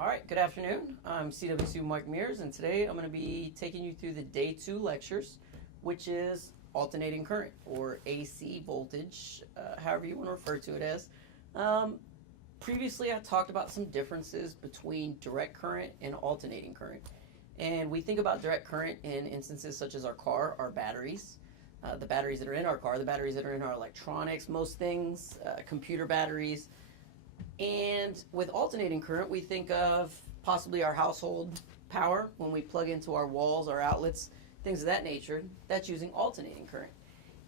All right, good afternoon. I'm CWC Mike Mears, and today I'm going to be taking you through the day 2 lectures, which is alternating current, or AC voltage, however you want to refer to it as. Previously, I talked about some differences between direct current and alternating current. And we think about direct current in instances such as our car, our batteries, the batteries that are in our car, the batteries that are in our electronics, most things, computer batteries. And with alternating current, we think of possibly our household power when we plug into our walls, our outlets, things of that nature. That's using alternating current.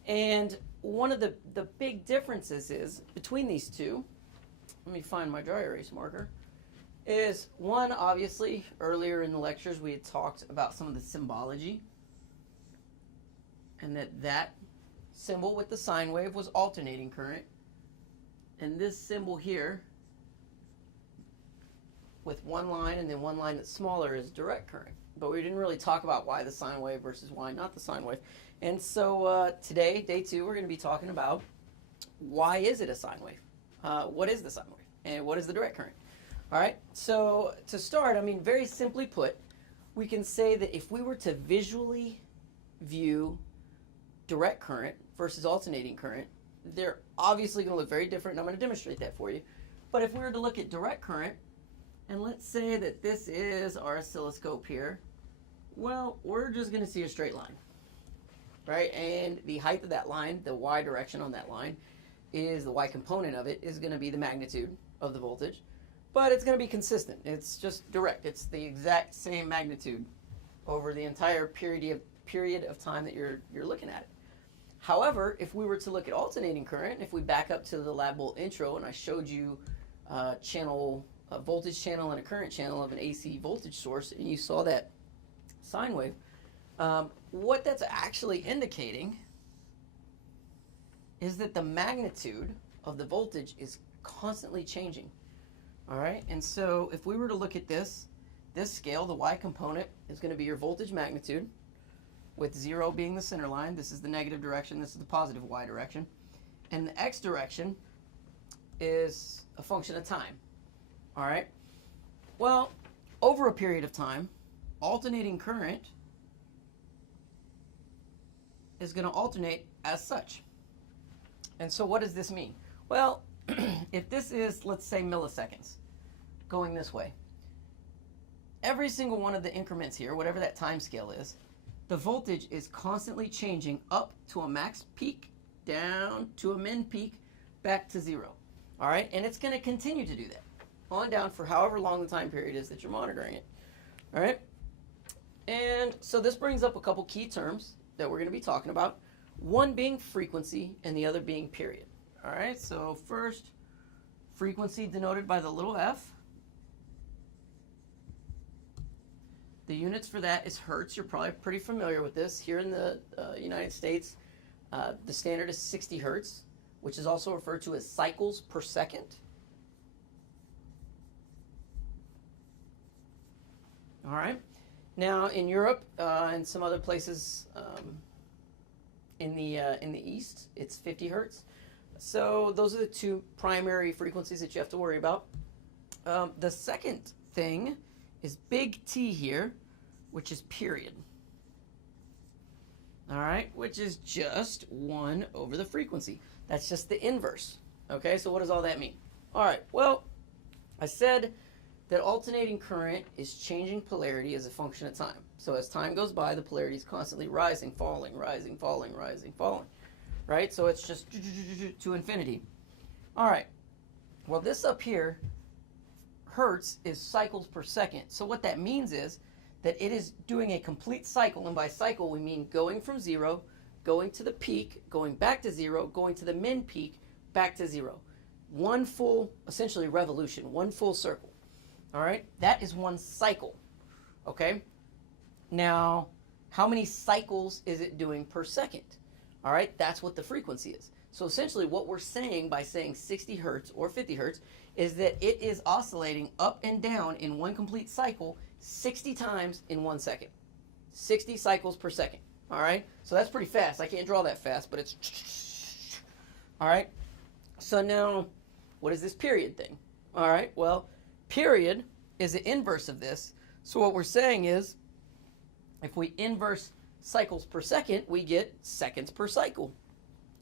And one of the big differences is between these two, let me find my dry erase marker, is one, obviously, earlier in the lectures we had talked about some of the symbology, and that symbol with the sine wave was alternating current, and this symbol here with one line and then one line that's smaller is direct current. But we didn't really talk about why the sine wave versus why not the sine wave. And so today, day 2, we're going to be talking about why is it a sine wave? What is the sine wave? And what is the direct current? All right, so to start, I mean, very simply put, we can say that if we were to visually view direct current versus alternating current, they're obviously going to look very different, and I'm going to demonstrate that for you. But if we were to look at direct current, and let's say that this is our oscilloscope here, well, we're just going to see a straight line, right? And the height of that line, the y direction on that line, is the y component of it is going to be the magnitude of the voltage. But it's going to be consistent. It's just direct. It's the exact same magnitude over the entire period of time that you're looking at it. However, if we were to look at alternating current, if we back up to the lab bolt intro and I showed you a voltage channel and a current channel of an AC voltage source, and you saw that sine wave, what that's actually indicating is that the magnitude of the voltage is constantly changing. All right, and so if we were to look at this scale, the y component is going to be your voltage magnitude, with 0 being the center line. This is the negative direction, this is the positive y direction. And the x direction is a function of time. All right, well, over a period of time, alternating current is going to alternate as such. And so what does this mean? Well, if this is, let's say, milliseconds going this way, every single one of the increments here, whatever that time scale is, the voltage is constantly changing up to a max peak, down to a min peak, back to 0. All right, and it's going to continue to do that on down for however long the time period is that you're monitoring it. All right, and so this brings up a couple key terms that we're going to be talking about, one being frequency and the other being period. All right, so first, frequency denoted by the little f. The units for that is hertz. You're probably pretty familiar with this. Here in the United States, the standard is 60 hertz, which is also referred to as cycles per second. All right. Now, in Europe and some other places in the East, it's 50 hertz. So those are the two primary frequencies that you have to worry about. The second thing is big T here, which is period. All right, which is just 1 over the frequency. That's just the inverse. Okay, so what does all that mean? All right, well, I said that alternating current is changing polarity as a function of time. So as time goes by, the polarity is constantly rising, falling, rising, falling, rising, falling. Right? So it's just to infinity. All right. Well, this up here, hertz, is cycles per second. So what that means is that it is doing a complete cycle. And by cycle, we mean going from 0, going to the peak, going back to 0, going to the min peak, back to 0. One full, essentially, revolution, one full circle. All right? That is one cycle. Okay? Now, how many cycles is it doing per second? All right, that's what the frequency is. So essentially what we're saying by saying 60 hertz or 50 hertz is that it is oscillating up and down in one complete cycle 60 times in 1 second. 60 cycles per second. All right, so that's pretty fast. I can't draw that fast, but it's all right. So now, what is this period thing? All right, well, period is the inverse of this. So what we're saying is, if we inverse cycles per second, we get seconds per cycle.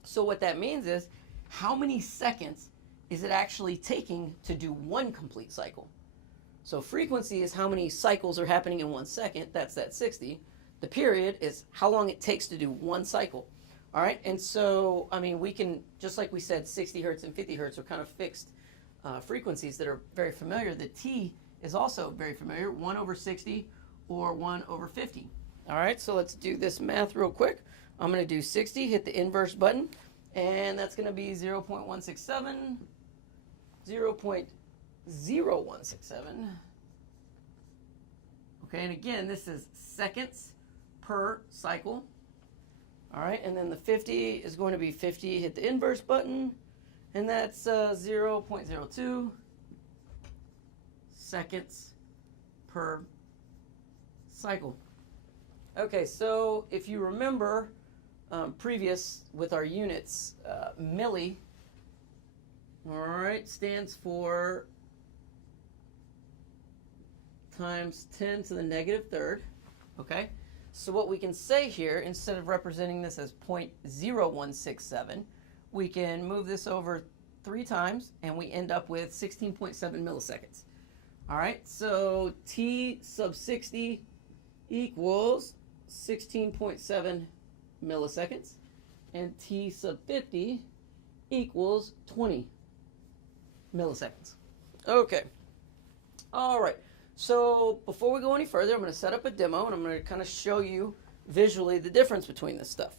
So what that means is, how many seconds is it actually taking to do one complete cycle? So frequency is how many cycles are happening in 1 second. That's that 60. The period is how long it takes to do one cycle. All right, and so, I mean, we can, just like we said, 60 hertz and 50 hertz are kind of fixed frequencies that are very familiar. The T is also very familiar, 1 over 60 or 1 over 50. All right, so let's do this math real quick. I'm going to do 60, hit the inverse button, and that's going to be 0.167, 0.0167. Okay, and again, this is seconds per cycle. All right, and then the 50 is going to be 50, hit the inverse button, and that's 0.02 seconds per cycle. Okay, so if you remember previous with our units, milli, all right, stands for times 10 to the negative third, okay? So what we can say here, instead of representing this as 0.0167, we can move this over 3 times, and we end up with 16.7 milliseconds. All right, so T sub 60 equals 16.7 milliseconds, and T sub 50 equals 20 milliseconds. Okay, all right. So before we go any further, I'm going to set up a demo, and I'm going to kind of show you visually the difference between this stuff.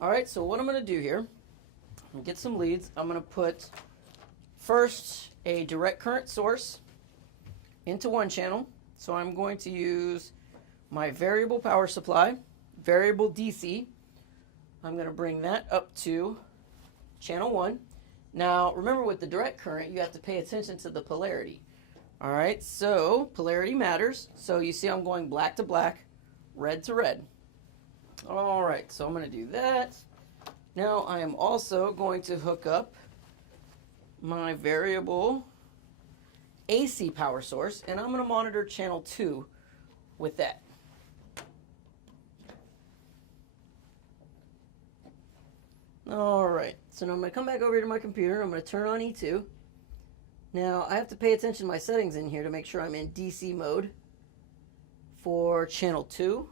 All right, so what I'm going to do here, I'm going to get some leads. I'm going to put first a direct current source into one channel. So I'm going to use my variable power supply, variable DC. I'm going to bring that up to channel 1. Now, remember, with the direct current, you have to pay attention to the polarity. All right, so polarity matters. So you see I'm going black to black, red to red. All right, so I'm going to do that. Now I am also going to hook up my variable AC power source, and I'm going to monitor channel 2 with that. All right, so now I'm going to come back over to my computer. I'm going to turn on E2. Now, I have to pay attention to my settings in here to make sure I'm in DC mode for channel 2.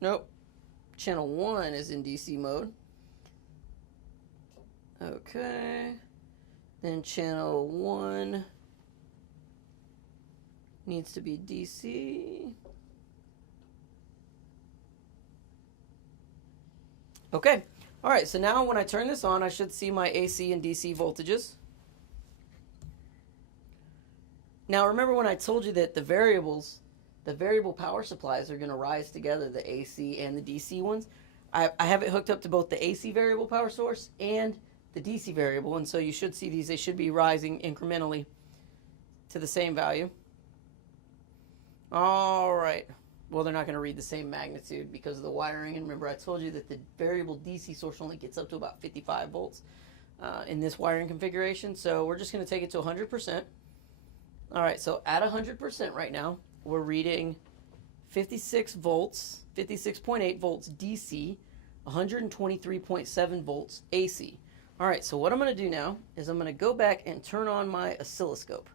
Nope, channel 1 is in DC mode. Okay, then channel 1 needs to be DC. Okay, all right, so now when I turn this on, I should see my AC and DC voltages. Now remember when I told you that the variable power supplies are going to rise together, the AC and the DC ones? I have it hooked up to both the AC variable power source and the DC variable, and so you should see these, they should be rising incrementally to the same value. All right. Well, they're not going to read the same magnitude because of the wiring, and remember I told you that the variable DC source only gets up to about 55 volts in this wiring configuration, so we're just going to take it to 100%. All right, so at 100% right now, we're reading 56 volts, 56.8 volts DC, 123.7 volts AC. All right, so what I'm going to do now is I'm going to go back and turn on my oscilloscope.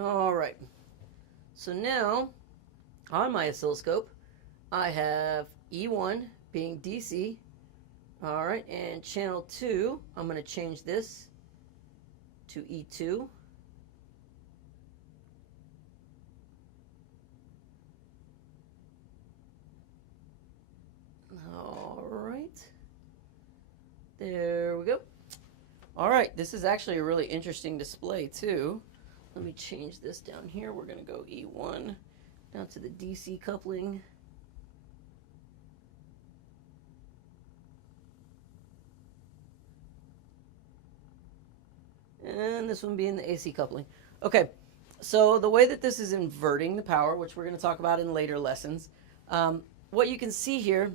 All right, so now on my oscilloscope, I have E1 being DC. All right, and channel 2, I'm going to change this to E2. All right, there we go. All right, this is actually a really interesting display too. Let me change this down here. We're going to go E1 down to the DC coupling. And this one being the AC coupling. Okay, so the way that this is inverting the power, which we're going to talk about in later lessons, what you can see here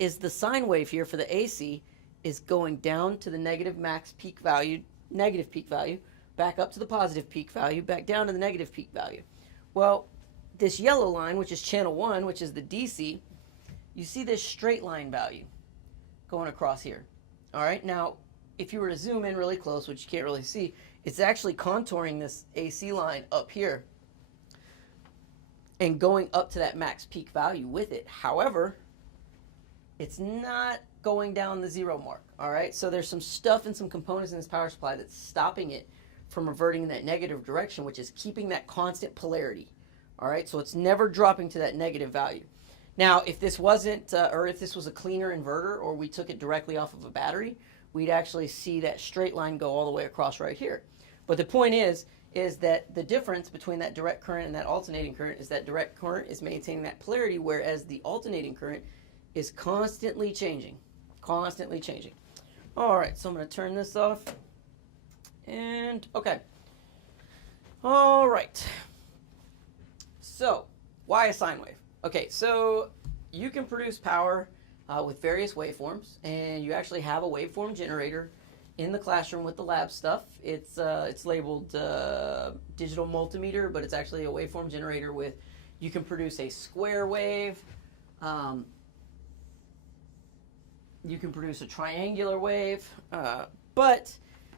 is the sine wave here for the AC is going down to the negative max peak value, negative peak value, back up to the positive peak value, back down to the negative peak value. Well, this yellow line, which is channel 1, which is the DC, you see this straight line value going across here. All right, now if you were to zoom in really close, which you can't really see, it's actually contouring this AC line up here and going up to that max peak value with it. However, it's not going down the 0 mark. All right, so there's some stuff and some components in this power supply that's stopping it from reverting in that negative direction, which is keeping that constant polarity. All right, so it's never dropping to that negative value. Now, if this wasn't, or if this was a cleaner inverter, or we took it directly off of a battery, we'd actually see that straight line go all the way across right here. But the point is that the difference between that direct current and that alternating current is that direct current is maintaining that polarity, whereas the alternating current is constantly changing, constantly changing. All right, so I'm going to turn this off. And, okay. All right. So, why a sine wave? Okay, so you can produce power with various waveforms, and you actually have a waveform generator in the classroom with the lab stuff. It's labeled digital multimeter, but it's actually a waveform generator with, you can produce a square wave, you can produce a triangular wave, but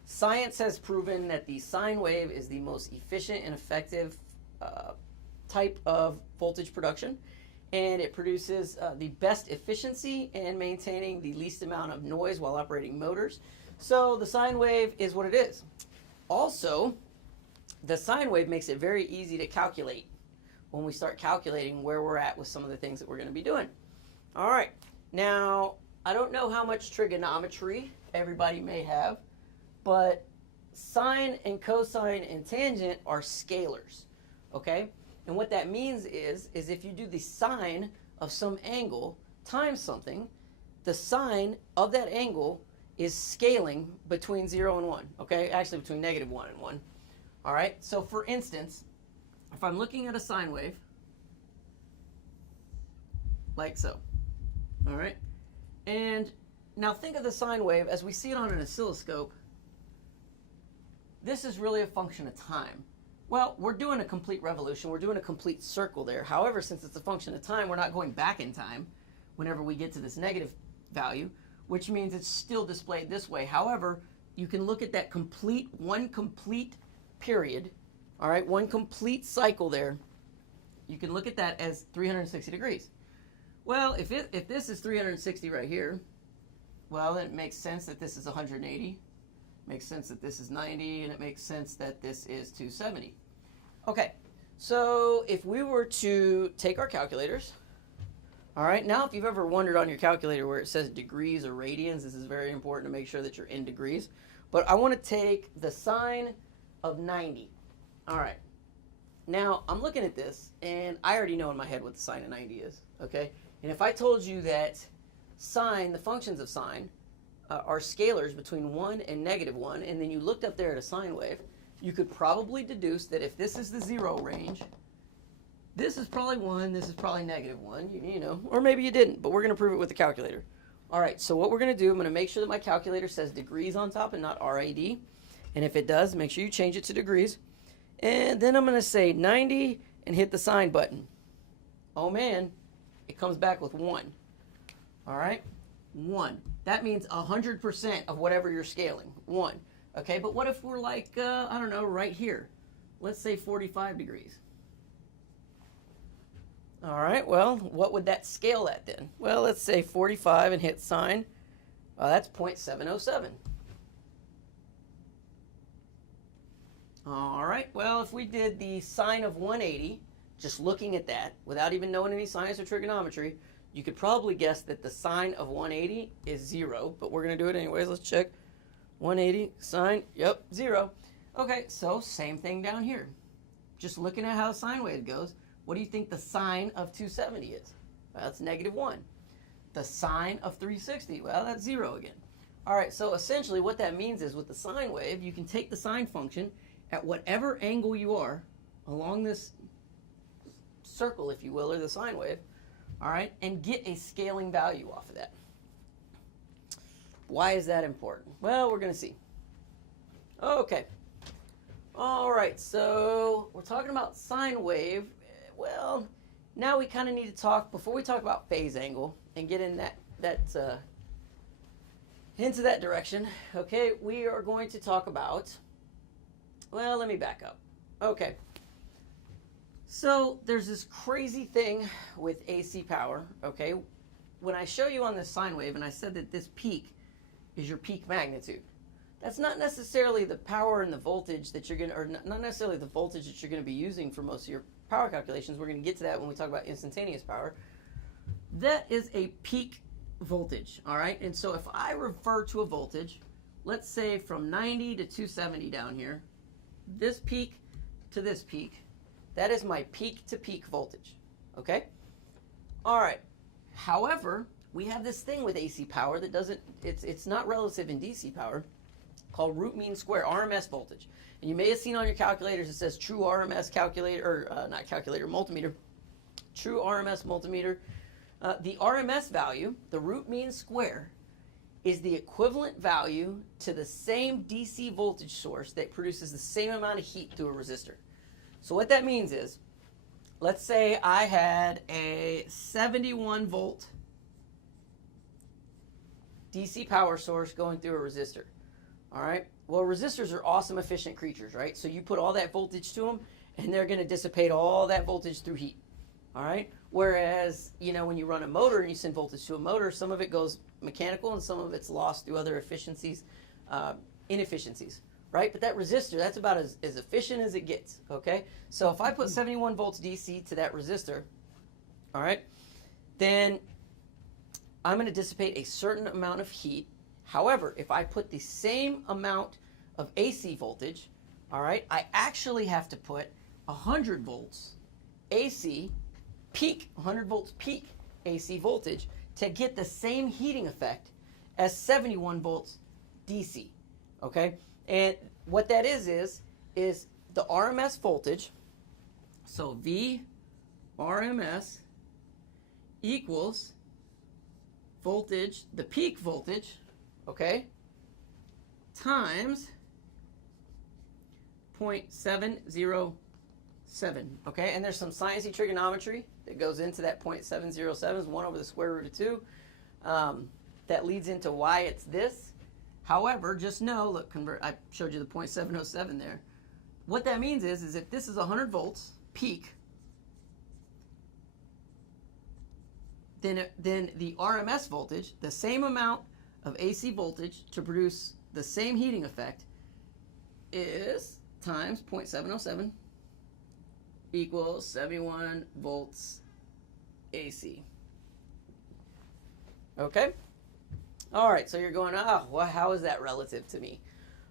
science has proven that the sine wave is the most efficient and effective type of voltage production, and it produces the best efficiency in maintaining the least amount of noise while operating motors. So the sine wave is what it is. Also, the sine wave makes it very easy to calculate when we start calculating where we're at with some of the things that we're going to be doing. All right, now I don't know how much trigonometry everybody may have, but sine and cosine and tangent are scalars, okay? And what that means is if you do the sine of some angle times something, the sine of that angle is scaling between 0 and 1, okay? Actually between negative 1 and 1. All right, so for instance, if I'm looking at a sine wave, like so, all right? And now think of the sine wave as we see it on an oscilloscope. This is really a function of time. Well, we're doing a complete revolution. We're doing a complete circle there. However, since it's a function of time, we're not going back in time whenever we get to this negative value, which means it's still displayed this way. However, you can look at that one complete period, all right, one complete cycle there. You can look at that as 360 degrees. Well, if this is 360 right here, well, it makes sense that this is 180. Makes sense that this is 90, and it makes sense that this is 270. Okay, so if we were to take our calculators, all right, now if you've ever wondered on your calculator where it says degrees or radians, this is very important to make sure that you're in degrees. But I want to take the sine of 90. All right, now I'm looking at this, and I already know in my head what the sine of 90 is, okay? And if I told you that sine, the functions of sine, are scalars between 1 and negative 1, and then you looked up there at a sine wave, you could probably deduce that if this is the 0 range, this is probably 1, this is probably negative 1, you know, or maybe you didn't, but we're going to prove it with the calculator. All right, so what we're going to do, I'm going to make sure that my calculator says degrees on top and not RAD, and if it does, make sure you change it to degrees, and then I'm going to say 90 and hit the sine button. Oh man, it comes back with 1. All right, 1. That means 100% of whatever you're scaling, 1. Okay, but what if we're like, I don't know, right here? Let's say 45 degrees. All right, well, what would that scale at then? Well, let's say 45 and hit sine. That's 0.707. All right, well, if we did the sine of 180, just looking at that, without even knowing any science or trigonometry, you could probably guess that the sine of 180 is 0, but we're going to do it anyways. Let's check. 180, sine, yep, 0. Okay, so same thing down here. Just looking at how a sine wave goes, what do you think the sine of 270 is? Well, that's negative 1. The sine of 360, well, that's 0 again. All right, so essentially what that means is with the sine wave, you can take the sine function at whatever angle you are along this circle, if you will, or the sine wave, all right, and get a scaling value off of that. Why is that important? Well, we're going to see. Okay. All right, so we're talking about sine wave. Well, now we kind of need to talk, before we talk about phase angle and get in into that direction, okay, we are going to talk about, well, let me back up. Okay. So there's this crazy thing with AC power, okay? When I show you on this sine wave, and I said that this peak is your peak magnitude, that's not necessarily the power and the voltage that you're going to, or not necessarily the voltage that you're going to be using for most of your power calculations. We're going to get to that when we talk about instantaneous power. That is a peak voltage, all right? And so if I refer to a voltage, let's say from 90 to 270 down here, this peak to this peak, that is my peak to peak voltage, okay? All right. However, we have this thing with AC power that doesn't, it's not relative in DC power, called root mean square, RMS voltage. And you may have seen on your calculators, it says true RMS calculator, or not calculator, multimeter, true RMS multimeter. The RMS value, the root mean square, is the equivalent value to the same DC voltage source that produces the same amount of heat through a resistor. So what that means is, let's say I had a 71 volt DC power source going through a resistor. All right. Well, resistors are awesome, efficient creatures, right? So you put all that voltage to them, and they're going to dissipate all that voltage through heat. All right. Whereas, you know, when you run a motor and you send voltage to a motor, some of it goes mechanical and some of it's lost through other inefficiencies, right? But that resistor, that's about as efficient as it gets. Okay. So if I put 71 volts DC to that resistor, all right, then I'm going to dissipate a certain amount of heat. However, if I put the same amount of AC voltage, all right, I actually have to put 100 volts AC peak, 100 volts peak AC voltage to get the same heating effect as 71 volts DC, okay? And what that is the RMS voltage, so V RMS equals voltage, the peak voltage, okay, times 0.707, okay? And there's some sciencey trigonometry that goes into that 0.707, is 1 over the square root of 2. That leads into why it's this. However, just know, look, I showed you the 0.707 there. What that means is if this is 100 volts peak, then the RMS voltage, the same amount of AC voltage to produce the same heating effect, is times 0.707 equals 71 volts AC. Okay? All right, so you're going, oh, well, how is that relative to me?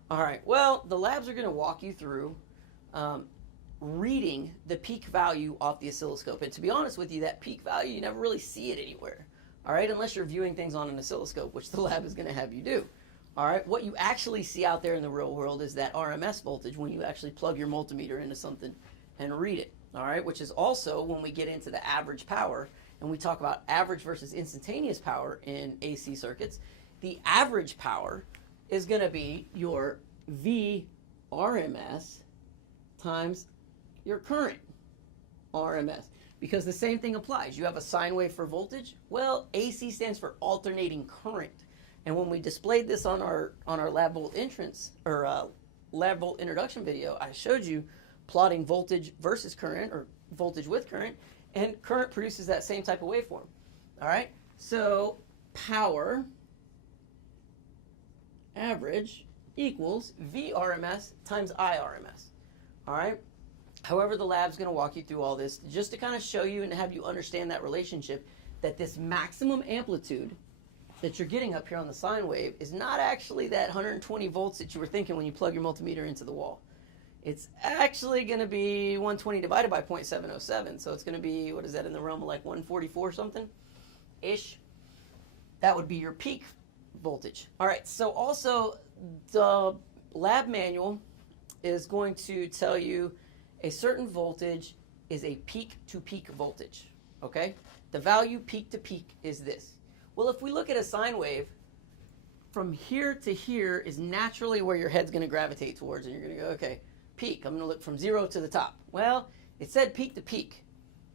All right, well, the labs are going to walk you through reading the peak value off the oscilloscope. And to be honest with you, that peak value, you never really see it anywhere. All right, unless you're viewing things on an oscilloscope, which the lab is going to have you do. All right, what you actually see out there in the real world is that RMS voltage when you actually plug your multimeter into something and read it. All right, which is also when we get into the average power and we talk about average versus instantaneous power in AC circuits, the average power is going to be your V RMS times your current RMS. Because the same thing applies. You have a sine wave for voltage. Well, AC stands for alternating current. And when we displayed this on our lab volt entrance or lab volt introduction video, I showed you plotting voltage versus current or voltage with current, and current produces that same type of waveform. All right? So power average equals VRMS times IRMS. All right? However, the lab's going to walk you through all this just to kind of show you and have you understand that relationship, that this maximum amplitude that you're getting up here on the sine wave is not actually that 120 volts that you were thinking when you plug your multimeter into the wall. It's actually going to be 120 divided by 0.707. So it's going to be, what is that, in the realm of like 144 something-ish? That would be your peak voltage. All right, so also the lab manual is going to tell you a certain voltage is a peak-to-peak voltage, okay? The value peak-to-peak is this. Well, if we look at a sine wave, from here to here is naturally where your head's going to gravitate towards, and you're going to go, okay, peak. I'm going to look from 0 to the top. Well, it said peak to peak,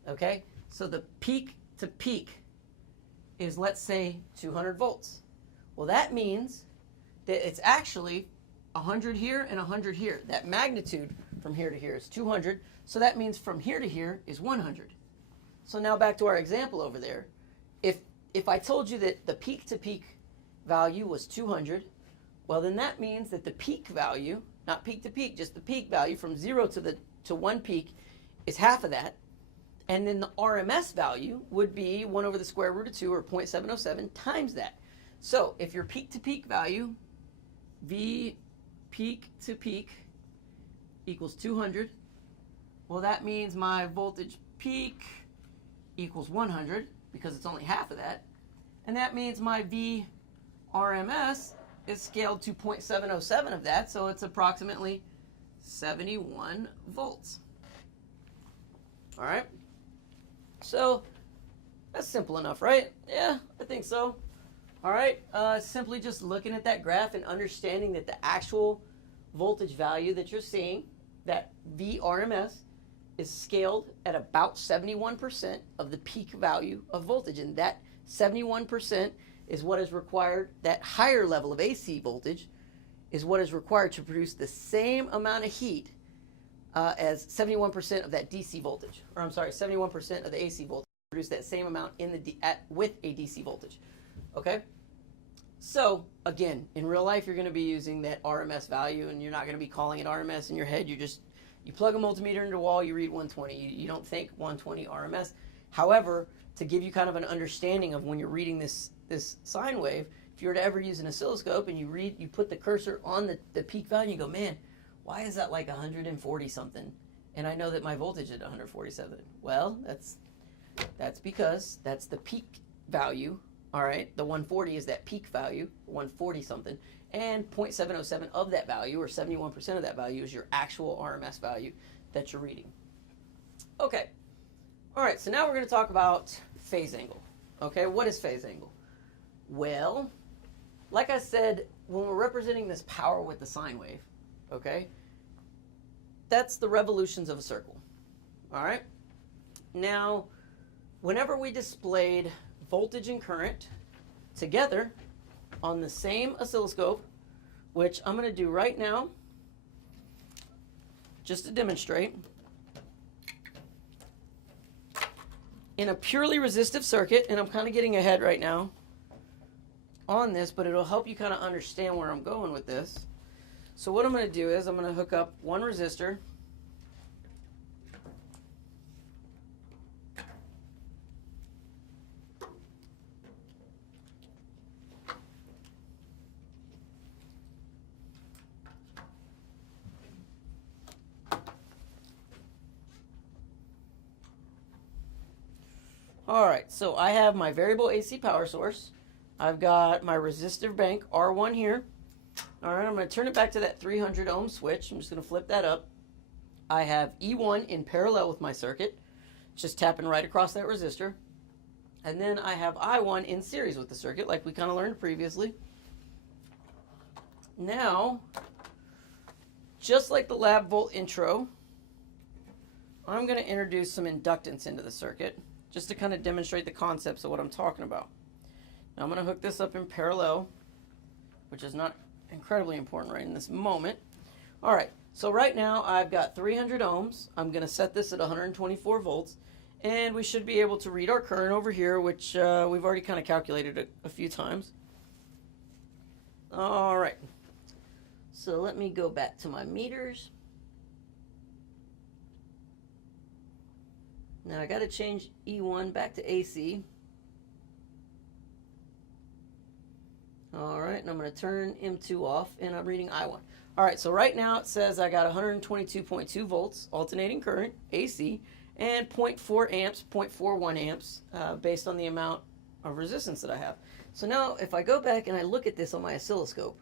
okay? So the peak to peak is, let's say, 200 volts. Well, that means that it's actually 100 here and 100 here. That magnitude from here to here is 200, so that means from here to here is 100. So now back to our example over there. If I told you that the peak to peak value was 200, well, then that means that the peak value, not peak to peak, just the peak value from 0 to 1 peak is half of that. And then the RMS value would be 1 over the square root of 2, or 0.707 times that. So if your peak to peak value, V peak to peak, equals 200, well, that means my voltage peak equals 100, because it's only half of that. And that means my V RMS is scaled to 0.707 of that, so it's approximately 71 volts. All right? So that's simple enough, right? Yeah, I think so. All right, simply just looking at that graph and understanding that the actual voltage value that you're seeing, that VRMS, is scaled at about 71% of the peak value of voltage. And that 71% is what is required, that higher level of AC voltage is what is required to produce the same amount of heat as 71% of that DC voltage. Or I'm sorry, 71% of the AC voltage produce that same amount in the with a DC voltage. Okay? So, again, in real life, you're going to be using that RMS value, and you're not going to be calling it RMS in your head. You plug a multimeter into a wall, you read 120. You don't think 120 RMS. However, to give you kind of an understanding of when you're reading this sine wave, if you were to ever use an oscilloscope and you put the cursor on the peak value, and you go, man, why is that like 140 something? And I know that my voltage is 147. Well, that's because that's the peak value. All right, the 140 is that peak value, 140 something, and 0.707 of that value, or 71% of that value, is your actual RMS value that you're reading. Okay, all right, so now we're going to talk about phase angle. Okay, what is phase angle? Well, like I said, when we're representing this power with the sine wave, okay, that's the revolutions of a circle. All right, now, whenever we displayed voltage and current together on the same oscilloscope, which I'm going to do right now just to demonstrate, in a purely resistive circuit, and I'm kind of getting ahead right now on this, but it'll help you kind of understand where I'm going with this. So what I'm going to do is I'm going to hook up one resistor, all right, so I have my variable AC power source. I've got my resistor bank, R1 here. All right, I'm going to turn it back to that 300 ohm switch. I'm just going to flip that up. I have E1 in parallel with my circuit, just tapping right across that resistor. And then I have I1 in series with the circuit, like we kind of learned previously. Now, just like the lab volt intro, I'm going to introduce some inductance into the circuit, just to kind of demonstrate the concepts of what I'm talking about. Now I'm going to hook this up in parallel, which is not incredibly important right in this moment. All right, so right now I've got 300 ohms. I'm going to set this at 124 volts, and we should be able to read our current over here, which we've already kind of calculated a few times. All right, so let me go back to my meters. Now I got to change E1 back to AC. All right, and I'm going to turn M2 off, and I'm reading I1. All right, so right now it says I got 122.2 volts alternating current, AC, and 0.4 amps, 0.41 amps, based on the amount of resistance that I have. So now if I go back and I look at this on my oscilloscope,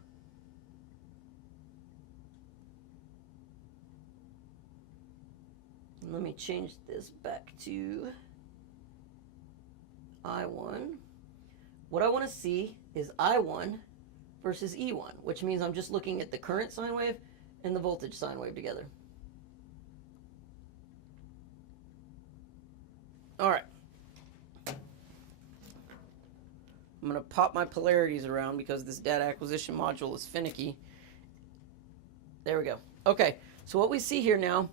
let me change this back to I1. What I want to see is I1 versus E1, which means I'm just looking at the current sine wave and the voltage sine wave together. All right. I'm going to pop my polarities around because this data acquisition module is finicky. There we go. Okay, so what we see here now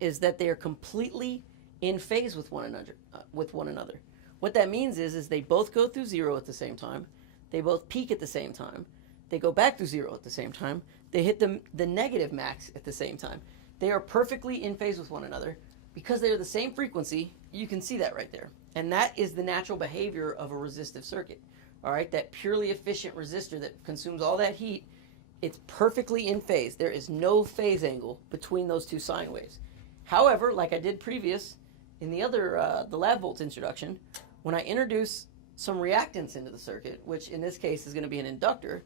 is that they are completely in phase with one another. What that means is they both go through zero at the same time. They both peak at the same time. They go back through zero at the same time. They hit the negative max at the same time. They are perfectly in phase with one another. Because they are the same frequency, you can see that right there. And that is the natural behavior of a resistive circuit. All right, that purely efficient resistor that consumes all that heat, it's perfectly in phase. There is no phase angle between those two sine waves. However, like I did previous in the other, the lab volts introduction, when I introduce some reactance into the circuit, which in this case is going to be an inductor,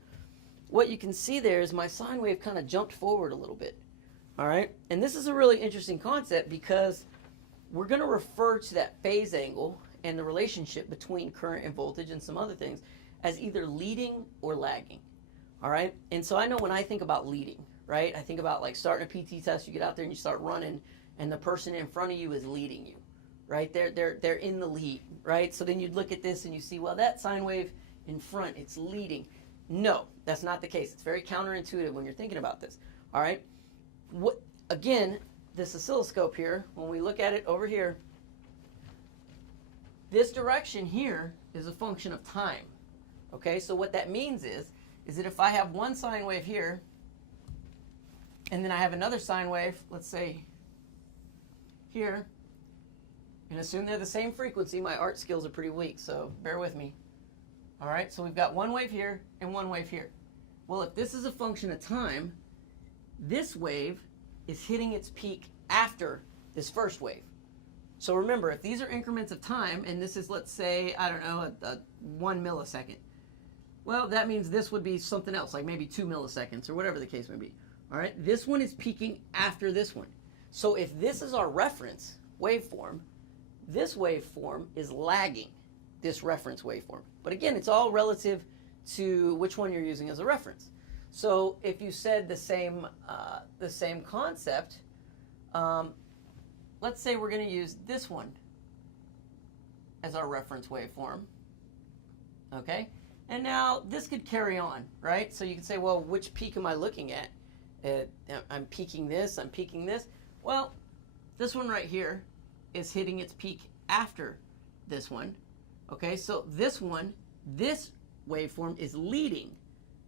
what you can see there is my sine wave kind of jumped forward a little bit. All right, and this is a really interesting concept because we're going to refer to that phase angle and the relationship between current and voltage and some other things as either leading or lagging. All right, and so I know when I think about leading, right, I think about like starting a PT test, you get out there and you start running and the person in front of you is leading you, right? They're in the lead, right? So then you'd look at this and you see, well, that sine wave in front, it's leading. No, that's not the case. It's very counterintuitive when you're thinking about this, all right? What, again, this oscilloscope here, when we look at it over here, this direction here is a function of time. Okay, so what that means is that if I have one sine wave here, and then I have another sine wave, let's say here, and assume they're the same frequency, my art skills are pretty weak, so bear with me. All right, so we've got one wave here and one wave here. Well, if this is a function of time, this wave is hitting its peak after this first wave. So remember, if these are increments of time, and this is, let's say, I don't know, a 1 millisecond, well, that means this would be something else, like maybe 2 milliseconds or whatever the case may be. All right, this one is peaking after this one. So if this is our reference waveform, this waveform is lagging this reference waveform. But again, it's all relative to which one you're using as a reference. So if you said the same concept, let's say we're going to use this one as our reference waveform. Okay, and now this could carry on, right? So you could say, well, which peak am I looking at? I'm peaking this, I'm peaking this. Well, this one right here is hitting its peak after this one. Okay, so this one, this waveform is leading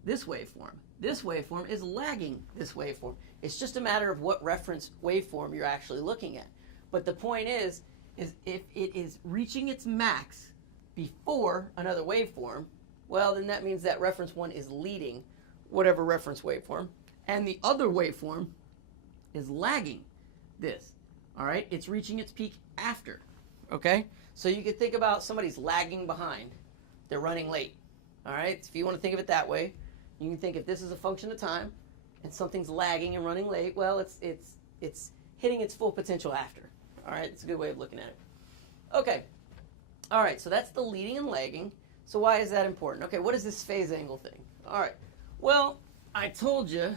this waveform. This waveform is lagging this waveform. It's just a matter of what reference waveform you're actually looking at. But the point is if it is reaching its max before another waveform, well, then that means that reference one is leading whatever reference waveform, and the other waveform is lagging this. All right, it's reaching its peak after. Okay, so you could think about somebody's lagging behind. They're running late. All right, if you want to think of it that way, you can think if this is a function of time and something's lagging and running late, well, it's hitting its full potential after. All right, it's a good way of looking at it. Okay, all right, so that's the leading and lagging. So why is that important? Okay, what is this phase angle thing? All right, well, I told you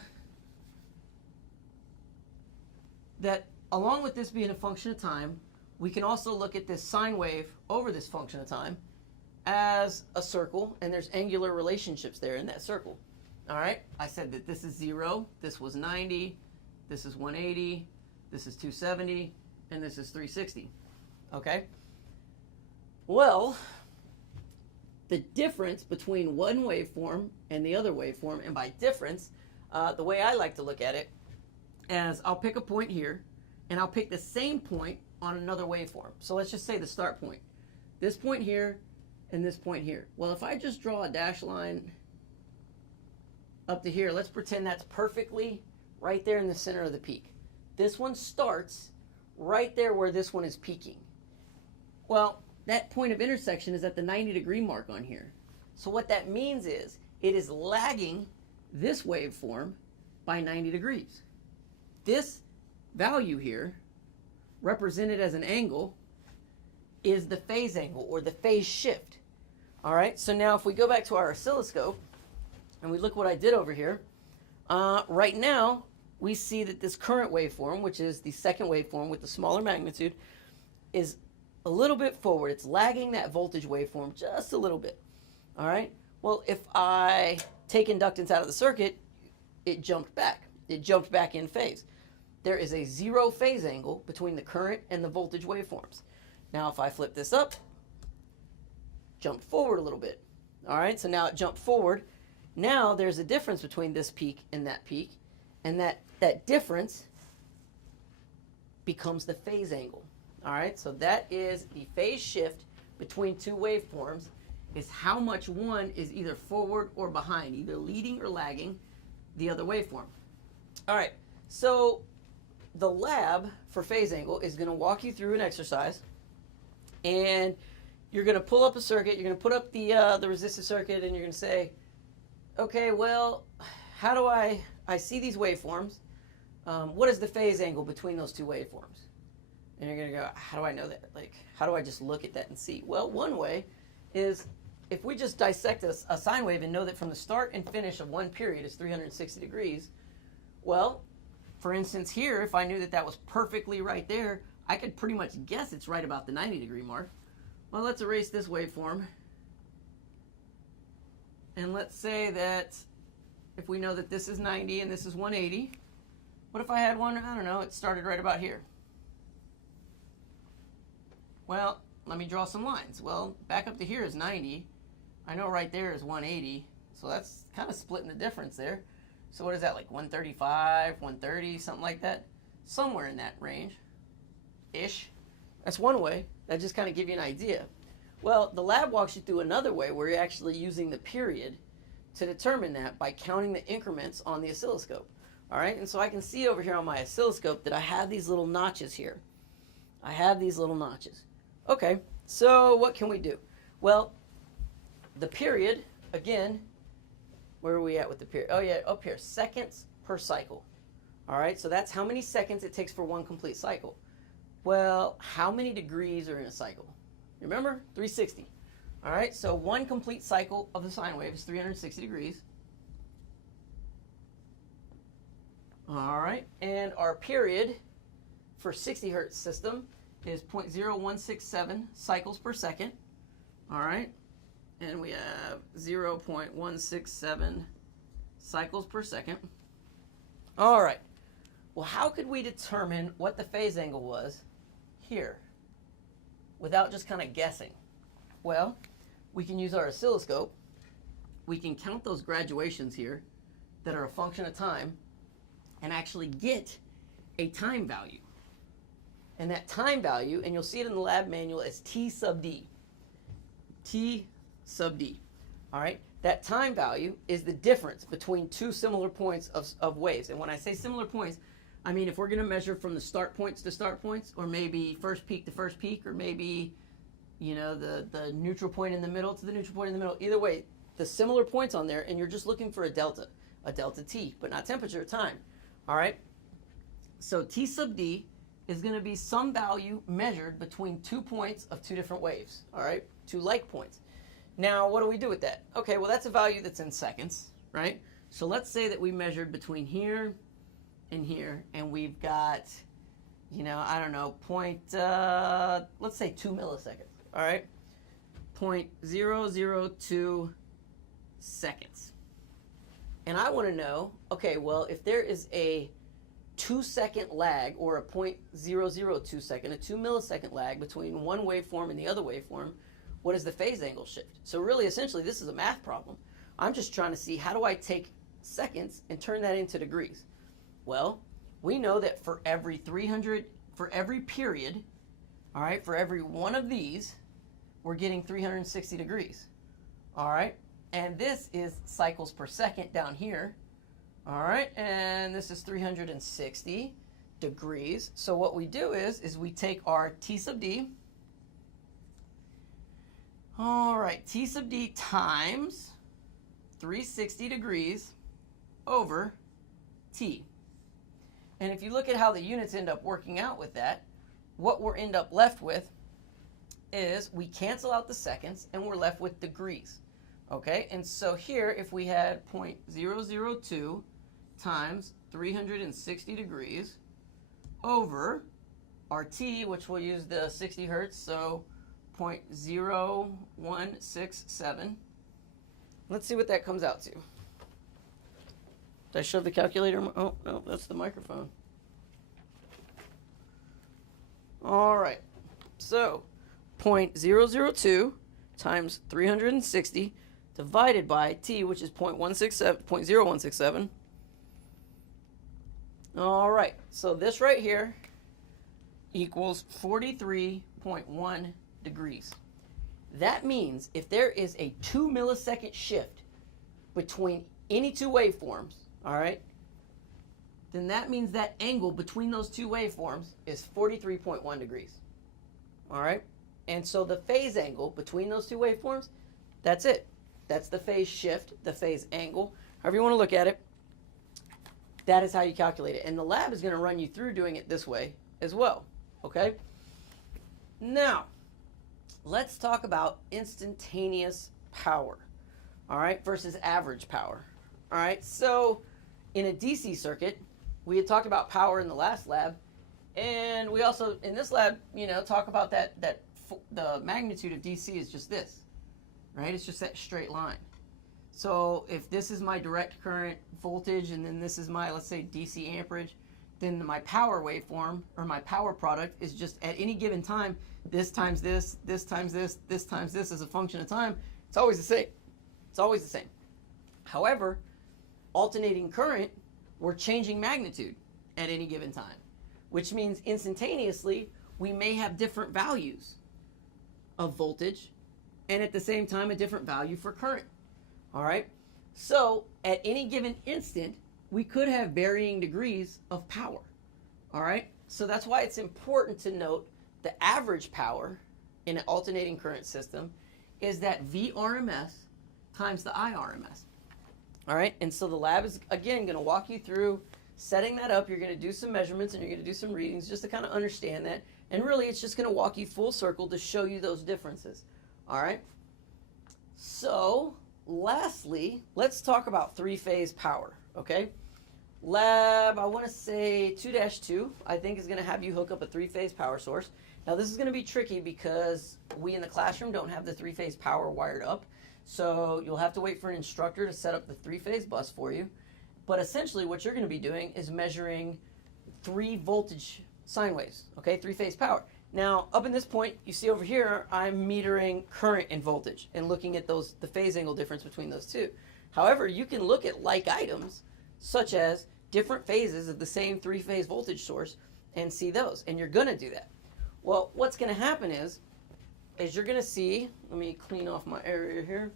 that along with this being a function of time, we can also look at this sine wave over this function of time as a circle, and there's angular relationships there in that circle. All right, I said that this is 0, this was 90, this is 180, this is 270, and this is 360. Okay? Well, the difference between one waveform and the other waveform, and by difference, the way I like to look at it is I'll pick a point here, and I'll pick the same point on another waveform. So let's just say the start point. This point here and this point here. Well, if I just draw a dashed line up to here, let's pretend that's perfectly right there in the center of the peak. This one starts right there where this one is peaking. Well, that point of intersection is at the 90-degree mark on here. So what that means is it is lagging this waveform by 90 degrees. This value here, represented as an angle, is the phase angle or the phase shift. All right, so now if we go back to our oscilloscope, and we look what I did over here, right now we see that this current waveform, which is the second waveform with the smaller magnitude, is a little bit forward. It's lagging that voltage waveform just a little bit. All right. Well, if I take inductance out of the circuit, it jumped back. It jumped back in phase. There is a 0 phase angle between the current and the voltage waveforms. Now, if I flip this up, jump forward a little bit. All right. So now it jumped forward. Now there's a difference between this peak and that peak, and that difference becomes the phase angle. All right, so that is the phase shift between two waveforms, is how much one is either forward or behind, either leading or lagging the other waveform. All right, so the lab for phase angle is going to walk you through an exercise, and you're going to pull up a circuit, you're going to put up the resistive circuit, and you're going to say, okay, well, how do I see these waveforms? What is the phase angle between those two waveforms? And you're going to go, how do I know that? Like, how do I just look at that and see? Well, one way is if we just dissect a sine wave and know that from the start and finish of one period is 360 degrees, well, for instance here, if I knew that that was perfectly right there, I could pretty much guess it's right about the 90-degree mark. Well, let's erase this waveform. And let's say that if we know that this is 90 and this is 180, what if I had one, I don't know, it started right about here? Well, let me draw some lines. Well, back up to here is 90. I know right there is 180. So that's kind of splitting the difference there. So what is that, like 135, 130, something like that? Somewhere in that range-ish. That's one way. That just kind of give you an idea. Well, the lab walks you through another way where you're actually using the period to determine that by counting the increments on the oscilloscope. All right, and so I can see over here on my oscilloscope that I have these little notches here. I have these little notches. Okay, so what can we do? Well, the period, again, where are we at with the period? Oh yeah, up here, seconds per cycle. All right, so that's how many seconds it takes for one complete cycle. Well, how many degrees are in a cycle? Remember, 360. All right, so one complete cycle of the sine wave is 360 degrees. All right, and our period for 60 hertz system is 0.0167 cycles per second. All right, and we have 0.167 cycles per second. All right, well, how could we determine what the phase angle was here without just kind of guessing? Well, we can use our oscilloscope. We can count those graduations here that are a function of time and actually get a time value. And that time value, and you'll see it in the lab manual as T sub D. T sub D. All right? That time value is the difference between two similar points of waves. And when I say similar points, I mean if we're going to measure from the start points to start points, or maybe first peak to first peak, or maybe, you know, the neutral point in the middle to the neutral point in the middle. Either way, the similar points on there, and you're just looking for a delta T, but not temperature, time. All right? So T sub D is going to be some value measured between 2 points of two different waves, all right? Two like points. Now, what do we do with that? Okay, well, that's a value that's in seconds, right? So let's say that we measured between here and here, and we've got, you know, I don't know, let's say 2 milliseconds, all right? 0.002 seconds. And I want to know, okay, well, if there is a 2-second lag, or a 0.002 second, a 2 millisecond lag between one waveform and the other waveform, what is the phase angle shift? So really, essentially, this is a math problem. I'm just trying to see, how do I take seconds and turn that into degrees? Well, we know that for every period, all right, for every one of these, we're getting 360 degrees, all right? And this is cycles per second down here. All right, and this is 360 degrees. So what we do is we take our T sub D. All right, T sub D times 360 degrees over T. And if you look at how the units end up working out with that, what we're end up left with is we cancel out the seconds and we're left with degrees. Okay, and so here, if we had 0.002 times 360 degrees over our t, which we'll use the 60 hertz, so 0.0167. Let's see what that comes out to. Did I shove the calculator? Oh, no, that's the microphone. All right, so 0.002 times 360 divided by t, which is 0.0167. All right, so this right here equals 43.1 degrees. That means if there is a 2 millisecond shift between any two waveforms, all right, then that means that angle between those two waveforms is 43.1 degrees. All right, and so the phase angle between those two waveforms, that's it. That's the phase shift, the phase angle, however you want to look at it. That is how you calculate it. And the lab is going to run you through doing it this way as well. Okay? Now, let's talk about instantaneous power, all right, versus average power. All right, so in a DC circuit, we had talked about power in the last lab, and we also, in this lab, talk about that the magnitude of DC is just this, right? It's just that straight line. So if this is my direct current voltage and then this is my, let's say, DC amperage, then my power waveform or my power product is just at any given time, this times this, this times this, this times this as a function of time. It's always the same. It's always the same. However, alternating current, we're changing magnitude at any given time, which means instantaneously we may have different values of voltage and at the same time a different value for current. All right, so at any given instant we could have varying degrees of power. All right, so that's why it's important to note the average power in an alternating current system is that VRMS times the IRMS. All right, and so the lab is again going to walk you through setting that up. You're going to do some measurements and you're going to do some readings just to kind of understand that, and really it's just going to walk you full circle to show you those differences. All right, so lastly, let's talk about three-phase power, okay? Lab, I want to say 2-2, I think is going to have you hook up a three-phase power source. Now, this is going to be tricky because we in the classroom don't have the three-phase power wired up, so you'll have to wait for an instructor to set up the three-phase bus for you. But essentially, what you're going to be doing is measuring 3 voltage sine waves, okay, three-phase power. Now, up in this point, you see over here, I'm metering current and voltage and looking at the phase angle difference between those two. However, you can look at like items, such as different phases of the same three-phase voltage source and see those, and you're going to do that. Well, what's going to happen is you're going to see, let me clean off my area here.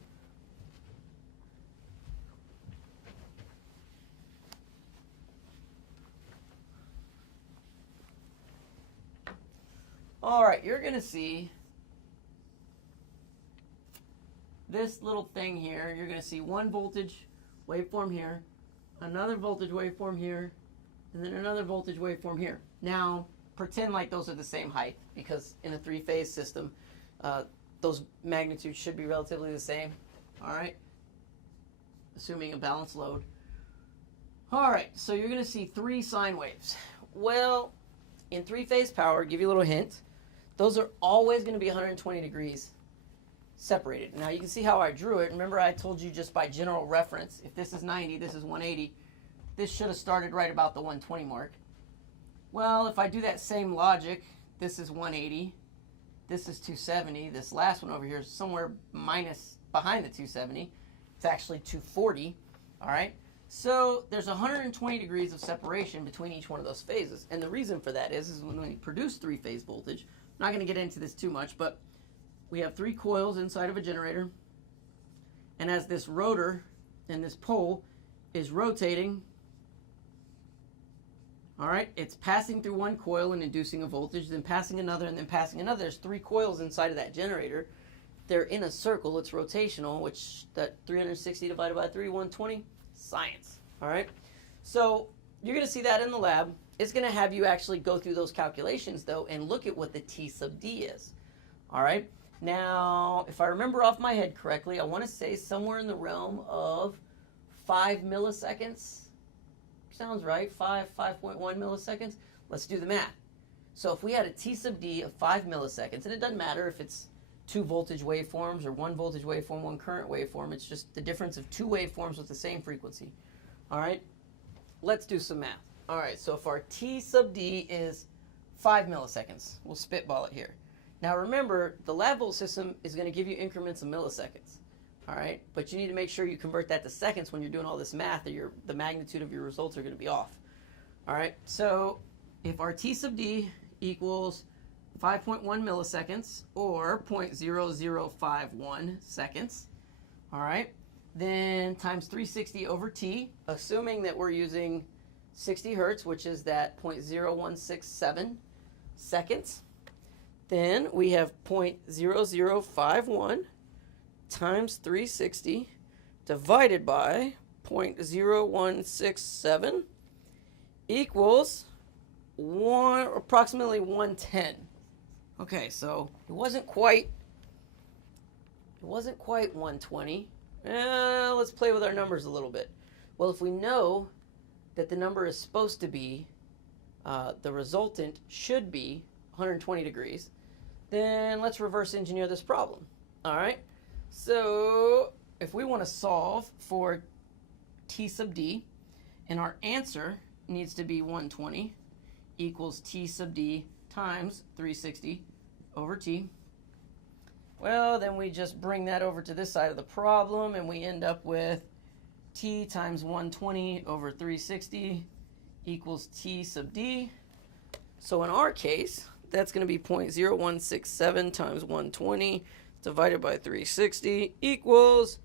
All right, you're going to see this little thing here. You're going to see one voltage waveform here, another voltage waveform here, and then another voltage waveform here. Now, pretend like those are the same height because in a three-phase system, those magnitudes should be relatively the same. All right, assuming a balanced load. All right, so you're going to see 3 sine waves. Well, in three-phase power, give you a little hint, those are always going to be 120 degrees separated. Now, you can see how I drew it. Remember, I told you just by general reference, if this is 90, this is 180, this should have started right about the 120 mark. Well, if I do that same logic, this is 180, this is 270, this last one over here is somewhere minus behind the 270. It's actually 240, all right? So there's 120 degrees of separation between each one of those phases. And the reason for that is when we produce three-phase voltage, I'm not going to get into this too much, but we have 3 coils inside of a generator. And as this rotor and this pole is rotating, all right, it's passing through one coil and inducing a voltage, then passing another, and then passing another. There's 3 coils inside of that generator. They're in a circle. It's rotational, which that 360 divided by 3, 120, science. All right, so you're going to see that in the lab. It's going to have you actually go through those calculations, though, and look at what the T sub D is. All right, Now, if I remember off my head correctly, I want to say somewhere in the realm of 5 milliseconds. Sounds right, 5.1 milliseconds. Let's do the math. So if we had a T sub D of 5 milliseconds, and it doesn't matter if it's 2 voltage waveforms or 1 voltage waveform, 1 current waveform, it's just the difference of 2 waveforms with the same frequency. All right, let's do some math. All right, so if our T sub D is 5 milliseconds, we'll spitball it here. Now remember, the lab volt system is going to give you increments of milliseconds. All right, but you need to make sure you convert that to seconds when you're doing all this math, or the magnitude of your results are going to be off. All right, so if our T sub D equals 5.1 milliseconds or 0.0051 seconds, all right, then times 360 over T, assuming that we're using 60 hertz, which is that 0.0167 seconds, then we have 0.0051 times 360 divided by 0.0167 equals approximately 110. Okay, so it wasn't quite 120. Let's play with our numbers a little bit. Well, if we know that the number is supposed to be, the resultant should be 120 degrees, then let's reverse engineer this problem. All right, so if we want to solve for T sub D, and our answer needs to be 120 equals T sub D times 360 over T, well, then we just bring that over to this side of the problem, and we end up with T times 120 over 360 equals T sub D. So in our case, that's going to be 0.0167 times 120 divided by 360 equals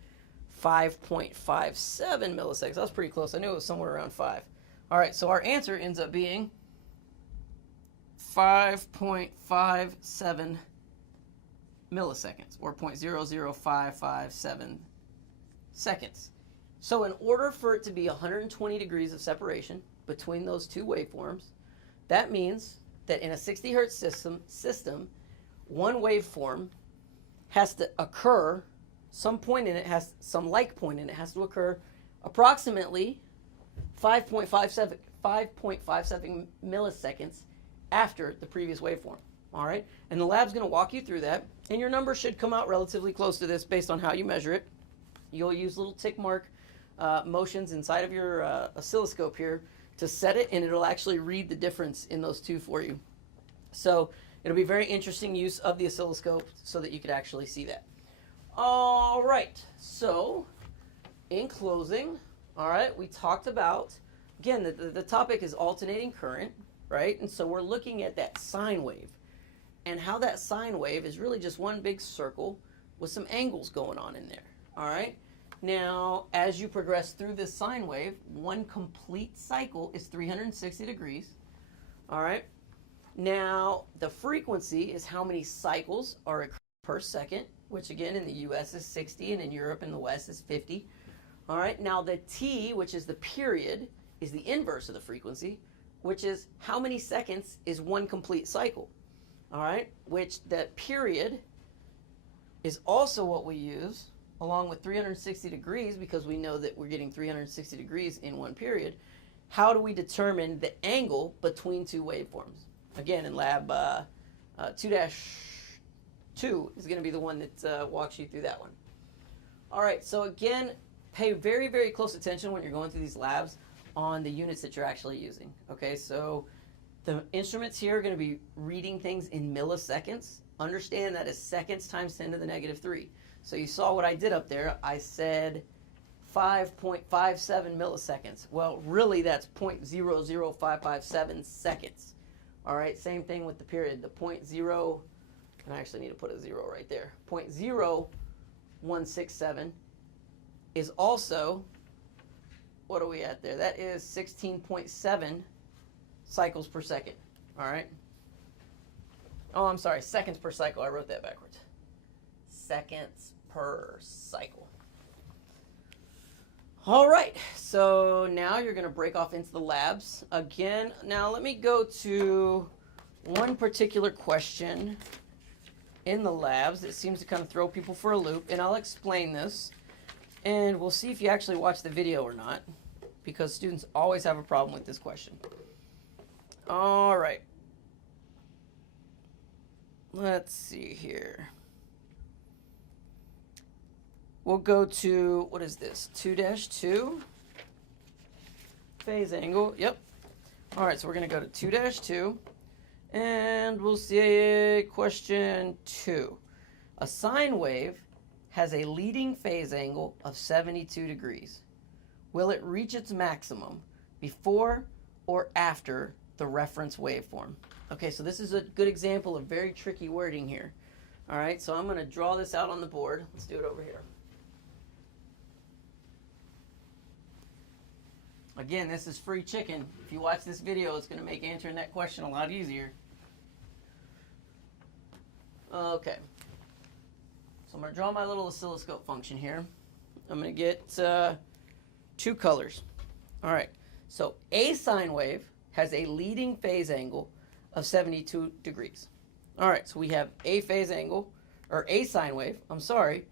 5.57 milliseconds. That was pretty close. I knew it was somewhere around 5. All right, so our answer ends up being 5.57 milliseconds, or 0.00557 seconds. So in order for it to be 120 degrees of separation between those two waveforms, that means that in a 60 hertz system, one waveform has to occur, some like point in it has to occur approximately 5.57 milliseconds after the previous waveform. All right, and the lab's going to walk you through that, and your number should come out relatively close to this based on how you measure it. You'll use little tick mark motions inside of your oscilloscope here to set it, and it'll actually read the difference in those two for you. So it'll be very interesting use of the oscilloscope so that you could actually see that. All right, so in closing, all right, we talked about, again, the topic is alternating current, right? And so we're looking at that sine wave, and how that sine wave is really just one big circle with some angles going on in there, all right? Now, as you progress through this sine wave, one complete cycle is 360 degrees, all right? Now, the frequency is how many cycles are occurring per second, which again in the US is 60, and in Europe and the West is 50, all right? Now, the T, which is the period, is the inverse of the frequency, which is how many seconds is one complete cycle, all right? Which the period is also what we use along with 360 degrees, because we know that we're getting 360 degrees in one period. How do we determine the angle between two waveforms? Again, in lab 2-2 is going to be the one that walks you through that one. All right, so again, pay very, very close attention when you're going through these labs on the units that you're actually using. Okay, so the instruments here are going to be reading things in milliseconds. Understand that is seconds times 10 to the negative 3. So you saw what I did up there. I said 5.57 milliseconds. Well, really that's 0.00557 seconds. All right, same thing with the period. The 0.0, and I actually need to put a 0 right there. 0.0167 is also, what are we at there? That is 16.7 cycles per second. All right. Oh, I'm sorry, seconds per cycle. I wrote that backwards. Seconds per cycle. All right, so now you're going to break off into the labs. Again, now let me go to one particular question in the labs. It seems to kind of throw people for a loop, and I'll explain this, and we'll see if you actually watch the video or not, because students always have a problem with this question. All right. Let's see here. We'll go to, what is this, 2-2, phase angle, yep. All right, so we're going to go to 2-2, and we'll see question 2. A sine wave has a leading phase angle of 72 degrees. Will it reach its maximum before or after the reference waveform? Okay, so this is a good example of very tricky wording here. All right, so I'm going to draw this out on the board. Let's do it over here. Again, this is free chicken. If you watch this video, it's going to make answering that question a lot easier. Okay. So I'm going to draw my little oscilloscope function here. I'm going to get 2 colors. All right. So a sine wave has a leading phase angle of 72 degrees. All right. So we have a phase angle, or a sine wave, I'm sorry,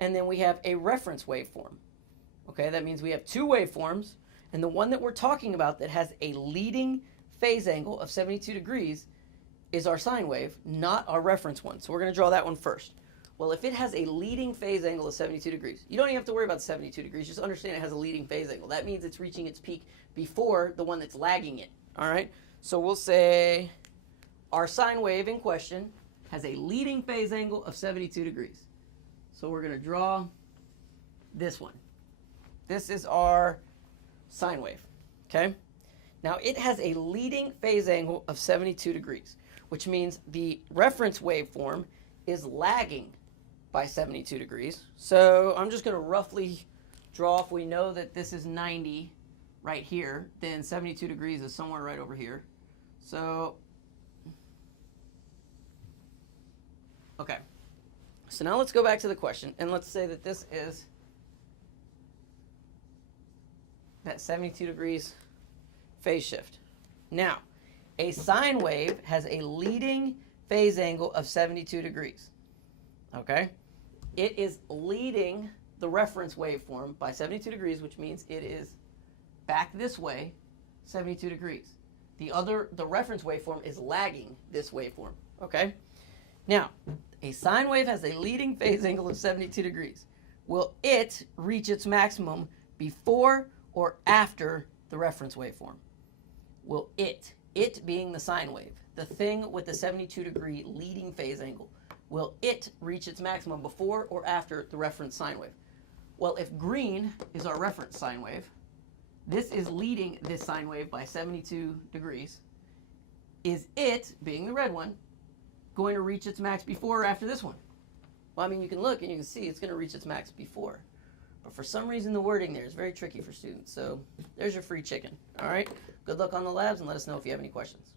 and then we have a reference waveform. Okay, that means we have 2 waveforms. And the one that we're talking about that has a leading phase angle of 72 degrees is our sine wave, not our reference one. So we're going to draw that one first. Well, if it has a leading phase angle of 72 degrees, you don't even have to worry about 72 degrees. Just understand it has a leading phase angle. That means it's reaching its peak before the one that's lagging it. All right? So we'll say our sine wave in question has a leading phase angle of 72 degrees. So we're going to draw this one. This is our sine wave, okay? Now it has a leading phase angle of 72 degrees, which means the reference waveform is lagging by 72 degrees. So I'm just going to roughly draw, if we know that this is 90 right here, then 72 degrees is somewhere right over here. So, okay. So now let's go back to the question, and let's say that this is that 72 degrees phase shift. Now, a sine wave has a leading phase angle of 72 degrees. Okay? It is leading the reference waveform by 72 degrees, which means it is back this way 72 degrees. The reference waveform is lagging this waveform. Okay? Now, a sine wave has a leading phase angle of 72 degrees. Will it reach its maximum before or after the reference waveform? Will it being the sine wave, the thing with the 72 degree leading phase angle, will it reach its maximum before or after the reference sine wave? Well, if green is our reference sine wave, this is leading this sine wave by 72 degrees. Is it, being the red one, going to reach its max before or after this one? Well, I mean, you can look and you can see it's going to reach its max before. But for some reason, the wording there is very tricky for students. So there's your free chicken. All right? Good luck on the labs, and let us know if you have any questions.